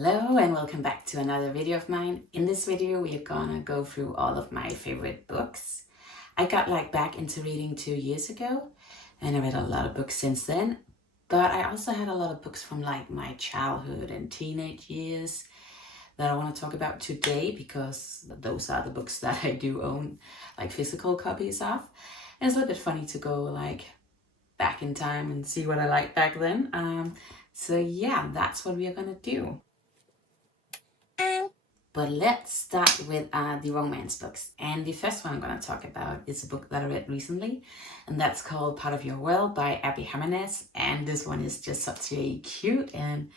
Hello and welcome back to another video of mine. In this video we're gonna go through all of my favorite books. I got back into reading 2 years ago and I read a lot of books since then, but I also had a lot of books from my childhood and teenage years that I want to talk about today because those are the books that I do own physical copies of. And it's a little bit funny to go back in time and see what I liked back then. So yeah, that's what we are gonna do. But let's start with the romance books. And the first one I'm going to talk about is a book that I read recently, and that's called Part of Your Will by Abby Jimenez. And this one is just such a cute and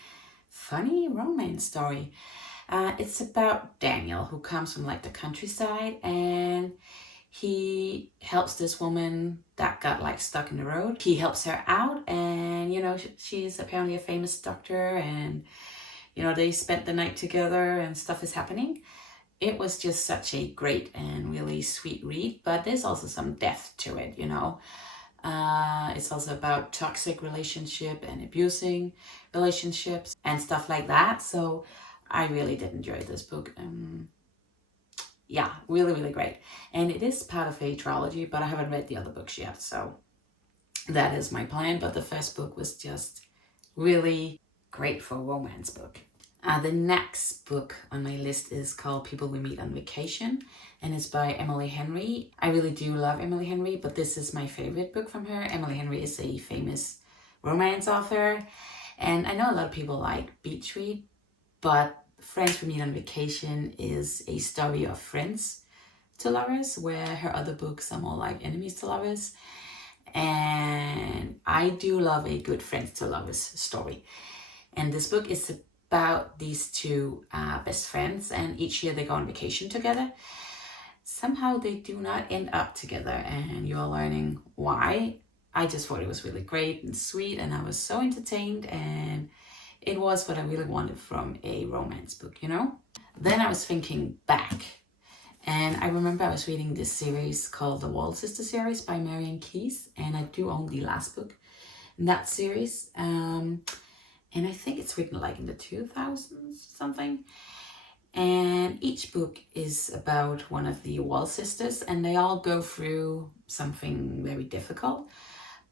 funny romance story. It's about Daniel, who comes from the countryside, and he helps this woman that got stuck in the road. He helps her out, and she's apparently a famous doctor, and they spent the night together and stuff is happening. It was just such a great and really sweet read, but there's also some depth to it, It's also about toxic relationship and abusing relationships and stuff like that. So I really did enjoy this book. Yeah, really, really great. And it is part of a trilogy, but I haven't read the other books yet. So that is my plan. But the first book was just really great for a romance book. The next book on my list is called People We Meet on Vacation, and it's by Emily Henry. I really do love Emily Henry, but this is my favorite book from her. Emily Henry is a famous romance author, and I know a lot of people like beach read, but Friends We Meet on Vacation is a story of friends to lovers, where her other books are more like enemies to lovers. And I do love a good friends to lovers story. And this book is about these two best friends, and each year they go on vacation together. Somehow they do not end up together, and you're learning why. I just thought it was really great and sweet, and I was so entertained, and it was what I really wanted from a romance book, Then I was thinking back, and I remember I was reading this series called the Walsh Sister series by Marian Keys, and I do own the last book in that series. And I think it's written in the 2000s something. And each book is about one of the Walsh sisters, and they all go through something very difficult,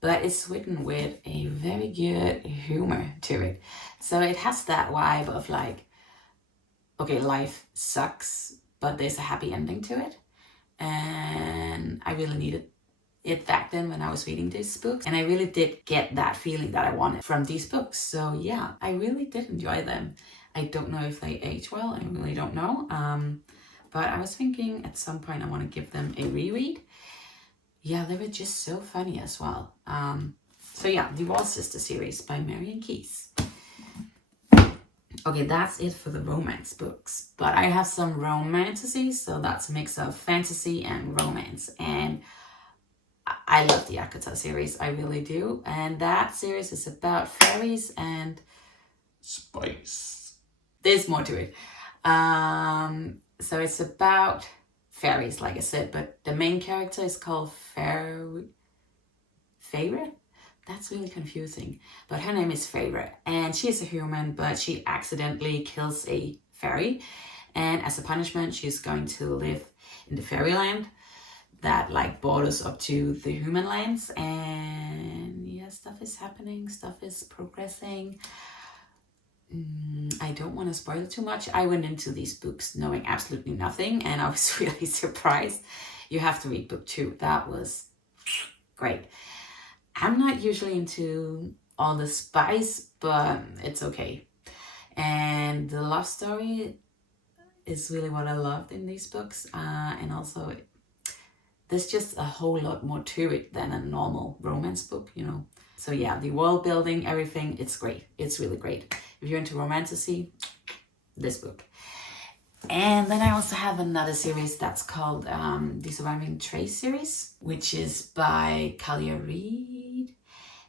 but it's written with a very good humor to it. So it has that vibe of okay, life sucks, but there's a happy ending to it. And I really needed it back then when I was reading these books, and I really did get that feeling that I wanted from these books. So yeah, I really did enjoy them. I don't know if they age well, I really don't know, but I was thinking at some point I want to give them a reread. Yeah, they were just so funny as well. So yeah, the Walsh Sister series by Marian Keys. Okay, that's it for the romance books, but I have some romantasy, so that's a mix of fantasy and romance, and I love the Acotar series, I really do. And that series is about fairies and spice. There's more to it. So it's about fairies, like I said, but the main character is called Feyre. That's really confusing. But her name is Feyre, and she's a human, but she accidentally kills a fairy. And as a punishment, she's going to live in the fairyland that borders up to the human lands. And yeah, stuff is happening, stuff is progressing. I don't want to spoil it too much. I went into these books knowing absolutely nothing, and I was really surprised. You have to read book 2. That was great. I'm not usually into all the spice, but it's okay. And the love story is really what I loved in these books, and also there's just a whole lot more to it than a normal romance book, So yeah, the world building, everything, it's great. It's really great. If you're into romantasy, this book. And then I also have another series that's called the Surviving Trace series, which is by Calia Reid.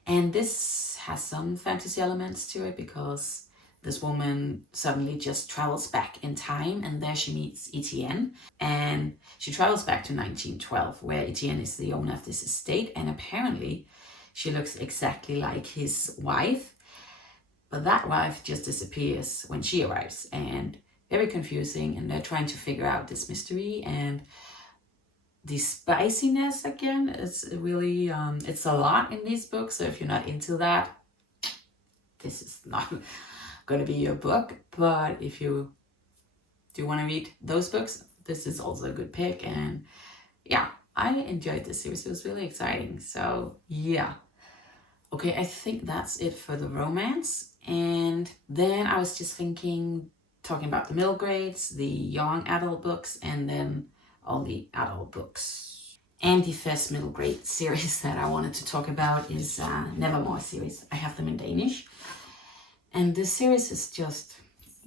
And this has some fantasy elements to it because this woman suddenly just travels back in time, and there she meets Etienne. And she travels back to 1912, where Etienne is the owner of this estate, and apparently she looks exactly like his wife. But that wife just disappears when she arrives, and very confusing, and they're trying to figure out this mystery. And the spiciness, again, it's really it's a lot in these books, so if you're not into that, this is not going to be your book. But if you do want to read those books, this is also a good pick. And yeah, I enjoyed this series. It was really exciting. So yeah. Okay, I think that's it for the romance. And then I was just thinking, talking about the middle grades, the young adult books, and then all the adult books. And the first middle grade series that I wanted to talk about is Nevermoor series. I have them in Danish. And this series is just,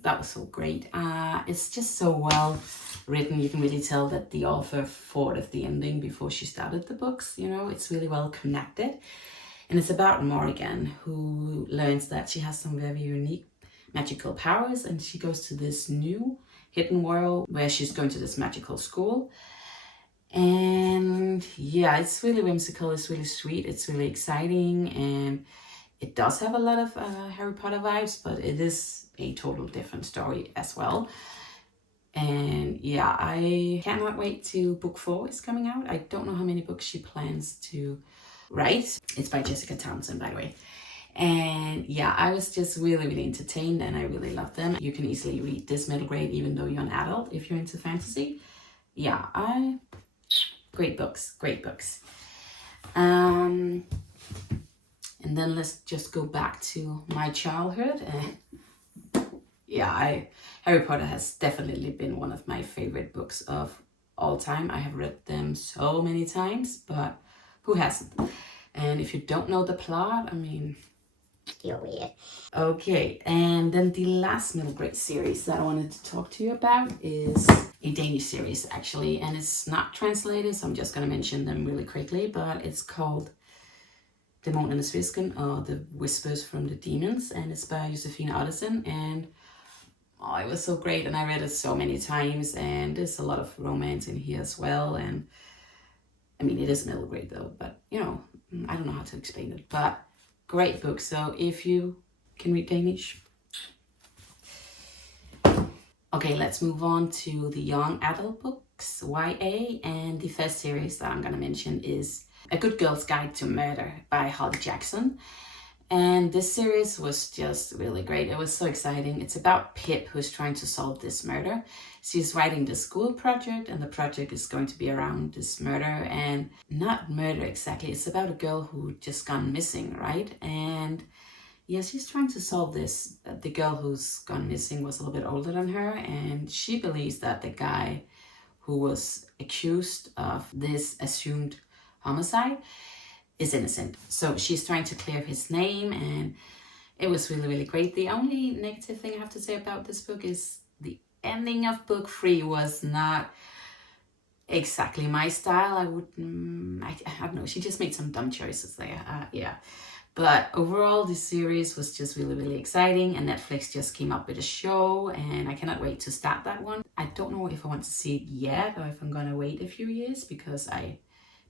that was so great. It's just so well written. You can really tell that the author thought of the ending before she started the books. You know, it's really well connected. And it's about Morrigan, who learns that she has some very unique magical powers, and she goes to this new hidden world where she's going to this magical school. And yeah, it's really whimsical, it's really sweet, it's really exciting, and it does have a lot of Harry Potter vibes, but it is a total different story as well. And yeah, I cannot wait till book 4 is coming out. I don't know how many books she plans to write. It's by Jessica Townsend, by the way. And yeah, I was just really, really entertained, and I really loved them. You can easily read this middle grade even though you're an adult if you're into fantasy. Yeah, great books, great books. And then let's just go back to my childhood. Yeah, Harry Potter has definitely been one of my favorite books of all time. I have read them so many times, but who hasn't? And if you don't know the plot, I mean, you're weird. Okay, and then the last middle grade series that I wanted to talk to you about is a Danish series, actually, and it's not translated, so I'm just going to mention them really quickly, but it's called Dæmonernes Hvisken, or The Whispers from the Demons, and it's by Josefine Ottesen, and oh, it was so great, and I read it so many times, and there's a lot of romance in here as well. And I mean, it is middle grade though, but you know, I don't know how to explain it, but great book. So if you can read Danish. Okay, let's move on to the young adult books, YA, and the first series that I'm going to mention is A Good Girl's Guide to Murder by Holly Jackson. And this series was just really great. It was so exciting. It's about Pip, who's trying to solve this murder. She's writing the school project, and the project is going to be around this murder, and not murder exactly. It's about a girl who just gone missing, right? And yeah, she's trying to solve this. The girl who's gone missing was a little bit older than her, and she believes that the guy who was accused of this assumed homicide is innocent. So she's trying to clear his name, and it was really, really great. The only negative thing I have to say about this book is the ending of book 3 was not exactly my style. I don't know, she just made some dumb choices there. Yeah. But overall, this series was just really, really exciting, and Netflix just came up with a show, and I cannot wait to start that one. I don't know if I want to see it yet, or if I'm gonna wait a few years, because I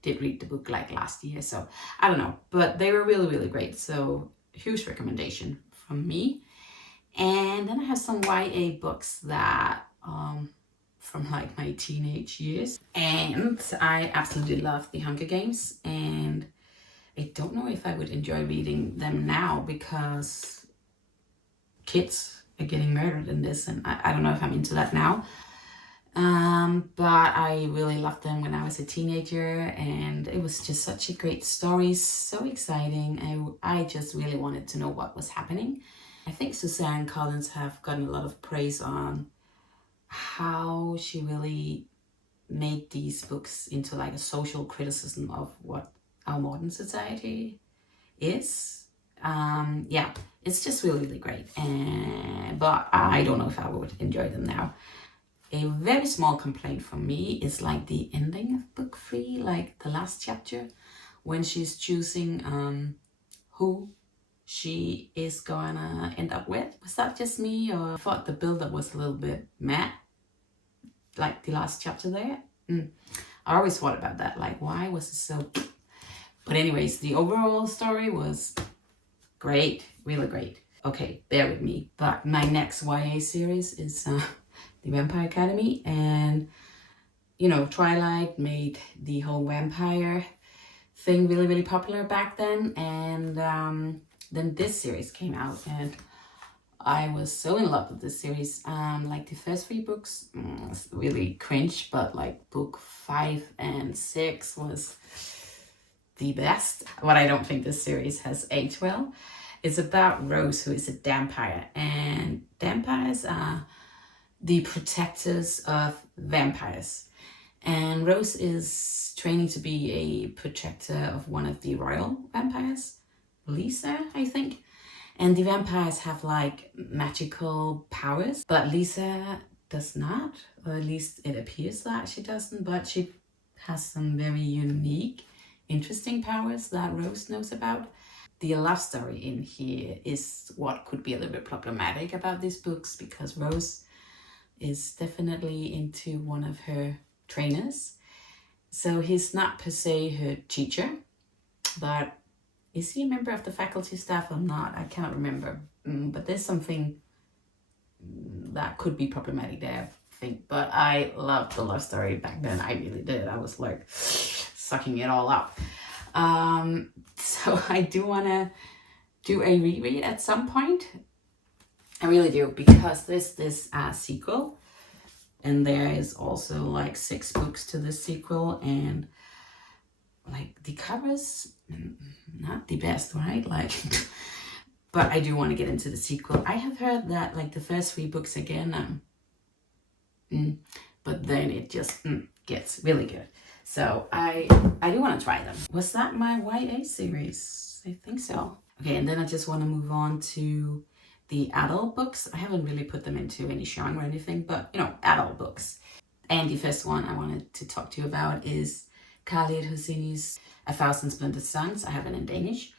did read the book like last year, so I don't know, but they were really, really great. So huge recommendation from me. And then I have some YA books that from like my teenage years, and I absolutely love The Hunger Games, and I don't know if I would enjoy reading them now because kids are getting murdered in this, and I don't know if I'm into that now. But I really loved them when I was a teenager, and it was just such a great story, so exciting. I just really wanted to know what was happening. I think Suzanne Collins have gotten a lot of praise on how she really made these books into like a social criticism of what our modern society is. Yeah, it's just really, really great. But I don't know if I would enjoy them now. A very small complaint from me is like the ending of book 3, like the last chapter, when she's choosing who she is gonna end up with. Was that just me, or I thought the build-up was a little bit meh, like the last chapter there? I always thought about that, like why was it so... But anyways, the overall story was great, really great. Okay, bear with me. But my next YA series is The Vampire Academy. And, you know, Twilight made the whole vampire thing really, really popular back then. And then this series came out. And I was so in love with this series. Like the first 3 books, was really cringe. But like book 5 and 6 was the best. But I don't think this series has aged well. It's about Rose, who is a vampire, and vampires are the protectors of vampires. And Rose is training to be a protector of one of the royal vampires, Lisa, I think. And the vampires have like magical powers, but Lisa does not, or at least it appears that she doesn't, but she has some very unique, interesting powers that Rose knows about. The love story in here is what could be a little bit problematic about these books, because Rose is definitely into one of her trainers. So he's not per se her teacher, but is he a member of the faculty staff or not? I cannot remember. But there's something that could be problematic there, I think. But I loved the love story back then. I really did. I was like sucking it all up. So I do want to do a reread at some point. I really do, because there's this sequel, and there is also like 6 books to this sequel, and like the covers, not the best, right? Like, but I do want to get into the sequel. I have heard that like the first 3 books again, but then it just gets really good. So I do want to try them. Was that my YA series? I think so. Okay, and then I just want to move on to the adult books. I haven't really put them into any genre or anything, but you know, adult books. And the first one I wanted to talk to you about is Khaled Hosseini's 1,000 Splendid Suns. I have it in Danish.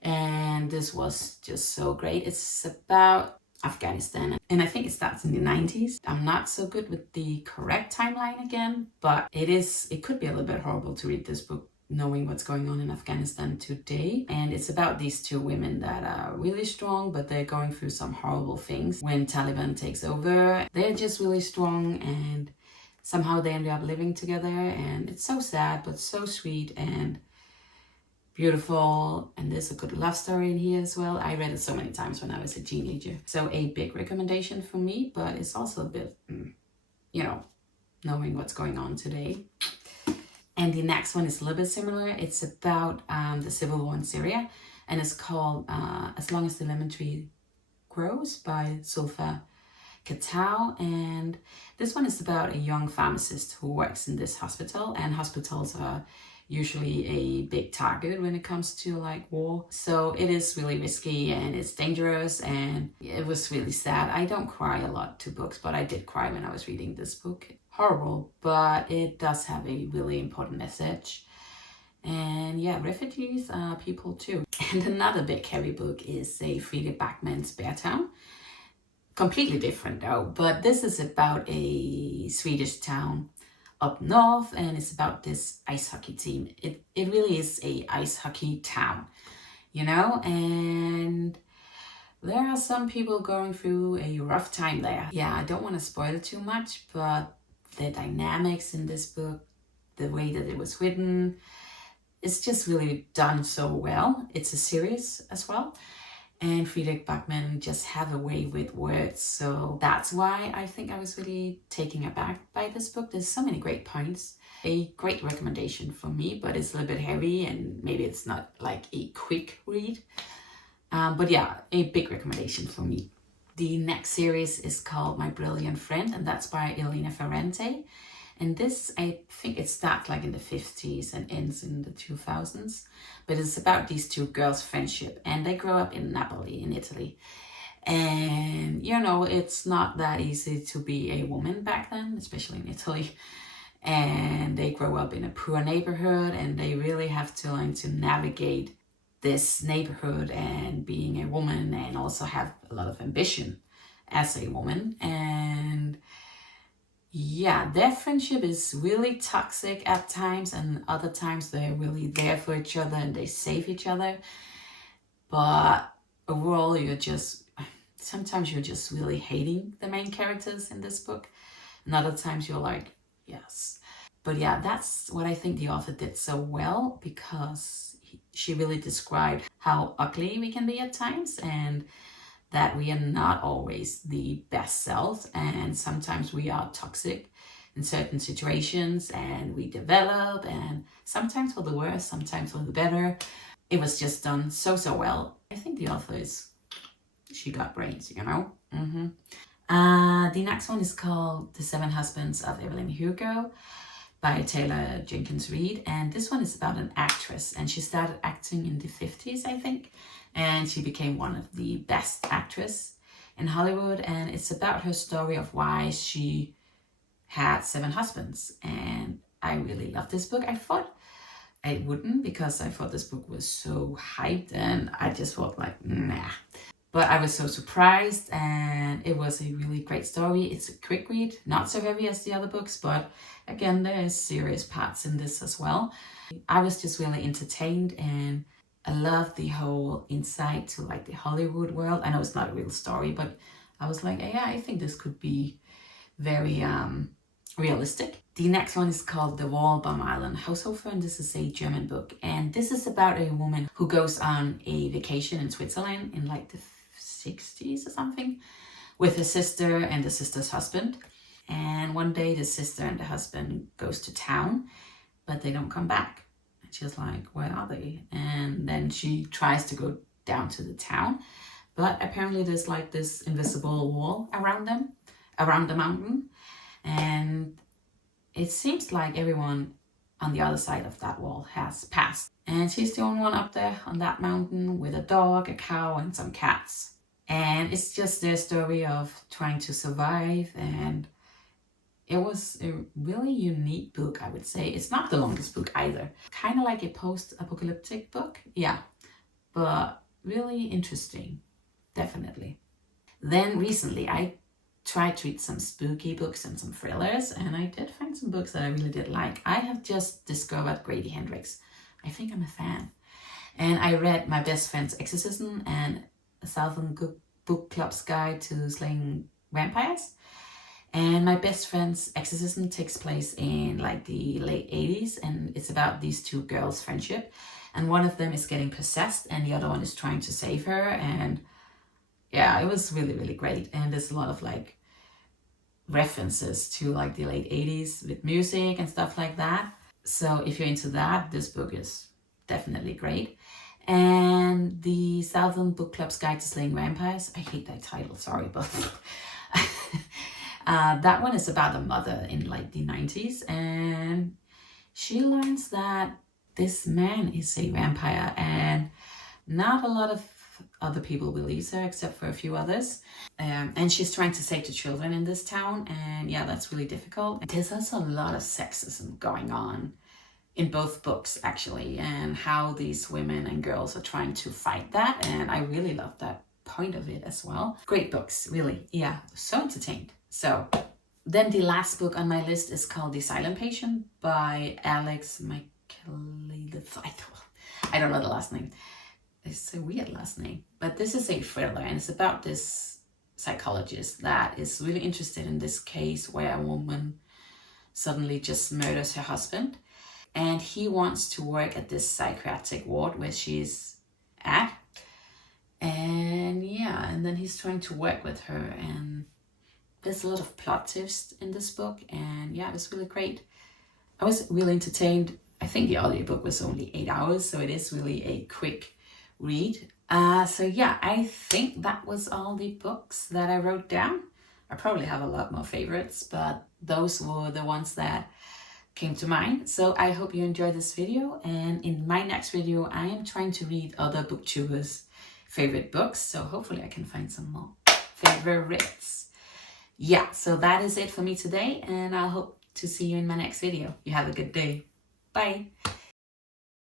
And this was just so great. It's about Afghanistan, and I think it starts in the 90s. I'm not so good with the correct timeline again, but it could be a little bit horrible to read this book knowing what's going on in Afghanistan today. And it's about these 2 women that are really strong, but they're going through some horrible things when Taliban takes over. They're just really strong, and somehow they end up living together, and it's so sad but so sweet and beautiful. And there's a good love story in here as well. I read it so many times when I was a teenager. So a big recommendation for me, but it's also a bit, you know, knowing what's going on today. And the next one is a little bit similar. It's about the civil war in Syria, and it's called As Long as the Lemon Tree Grows by Zoulfa Katouh. And this one is about a young pharmacist who works in this hospital, and hospitals are usually a big target when it comes to like war. So it is really risky and it's dangerous, and it was really sad. I don't cry a lot to books, but I did cry when I was reading this book. Horrible, but it does have a really important message. And yeah, refugees are people too. And another big heavy book is a Fredrik Backman Spare Town. Completely different though, but this is about a Swedish town up north, and it's about this ice hockey team. It really is a ice hockey town, you know, and there are some people going through a rough time there. Yeah, I don't want to spoil it too much, but the dynamics in this book, the way that it was written, it's just really done so well. It's a series as well. And Fredrik Backman just have a way with words. So that's why I think I was really taken aback by this book. There's so many great points. A great recommendation for me, but it's a little bit heavy and maybe it's not like a quick read. But yeah, a big recommendation for me. The next series is called My Brilliant Friend, and that's by Elena Ferrante. And this, I think it starts like in the 50s and ends in the 2000s. But it's about these 2 girls' friendship, and they grow up in Napoli in Italy. And, you know, it's not that easy to be a woman back then, especially in Italy. And they grow up in a poor neighborhood, and they really have to learn to navigate this neighborhood and being a woman, and also have a lot of ambition as a woman. And yeah, their friendship is really toxic at times, and other times they're really there for each other and they save each other. But overall, you're just sometimes you're just really hating the main characters in this book, and other times you're like, yes. But yeah, that's what I think the author did so well, because she really described how ugly we can be at times, and that we are not always the best selves, and sometimes we are toxic in certain situations, and we develop, and sometimes for the worse, sometimes for the better. It was just done so well. I think the author she got brains, you know? The next one is called The Seven Husbands of Evelyn Hugo by Taylor Jenkins Reid. And this one is about an actress, and she started acting in the 50s, I think. And she became one of the best actresses in Hollywood. And it's about her story of why she had 7 husbands. And I really love this book. I thought I wouldn't, because I thought this book was so hyped, and I just thought like, nah. But I was so surprised, and it was a really great story. It's a quick read, not so heavy as the other books, but again, there's serious parts in this as well. I was just really entertained, and I loved the whole insight to like the Hollywood world. I know it's not a real story, but I was like, yeah, I think this could be very realistic. The next one is called The Wall by Marlen Haushofer, and this is a German book. And this is about a woman who goes on a vacation in Switzerland in like the 60s or something with her sister and the sister's husband. And one day the sister and the husband goes to town, but they don't come back. And she's like, where are they? And then she tries to go down to the town, but apparently there's like this invisible wall around them, around the mountain. And it seems like everyone on the other side of that wall has passed. And she's the only one up there on that mountain with a dog, a cow, and some cats. And it's just their story of trying to survive. And it was a really unique book, I would say. It's not the longest book either. Kind of like a post-apocalyptic book. Yeah, but really interesting. Definitely. Then recently I tried to read some spooky books and some thrillers, and I did find some books that I really did like. I have just discovered Grady Hendrix. I think I'm a fan. And I read My Best Friend's Exorcism and A Southern Book Club's Guide to Slaying Vampires. And My Best Friend's Exorcism takes place in like the late 80s, and it's about these 2 girls' friendship. And one of them is getting possessed, and the other one is trying to save her. And yeah, it was really, really great. And there's a lot of like references to like the late 80s with music and stuff like that. So if you're into that, this book is definitely great. And the Southern Book Club's Guide to Slaying Vampires, I hate that title, sorry, but that one is about a mother in like the 90s, and she learns that this man is a vampire, and not a lot of other people believes her except for a few others. And she's trying to save the children in this town, and yeah, that's really difficult. There's also a lot of sexism going on in both books actually, and how these women and girls are trying to fight that, and I really love that point of it as well. Great books, really. Yeah, so entertained. So then the last book on my list is called The Silent Patient by Alex Michaelides. I don't know the last name. It's a weird last name, but this is a thriller, and it's about this psychologist that is really interested in this case where a woman suddenly just murders her husband, and he wants to work at this psychiatric ward where she's at. And yeah, and then he's trying to work with her, and there's a lot of plot twists in this book, and yeah, it was really great. I was really entertained. I think the audiobook was only 8 hours, so it is really a quick read. So yeah, I think that was all the books that I wrote down. I probably have a lot more favorites, but those were the ones that came to mind. So I hope you enjoyed this video, and in my next video I am trying to read other booktubers' favorite books, so hopefully I can find some more favorites. Yeah, so that is it for me today, and I hope to see you in my next video. You have a good day. Bye.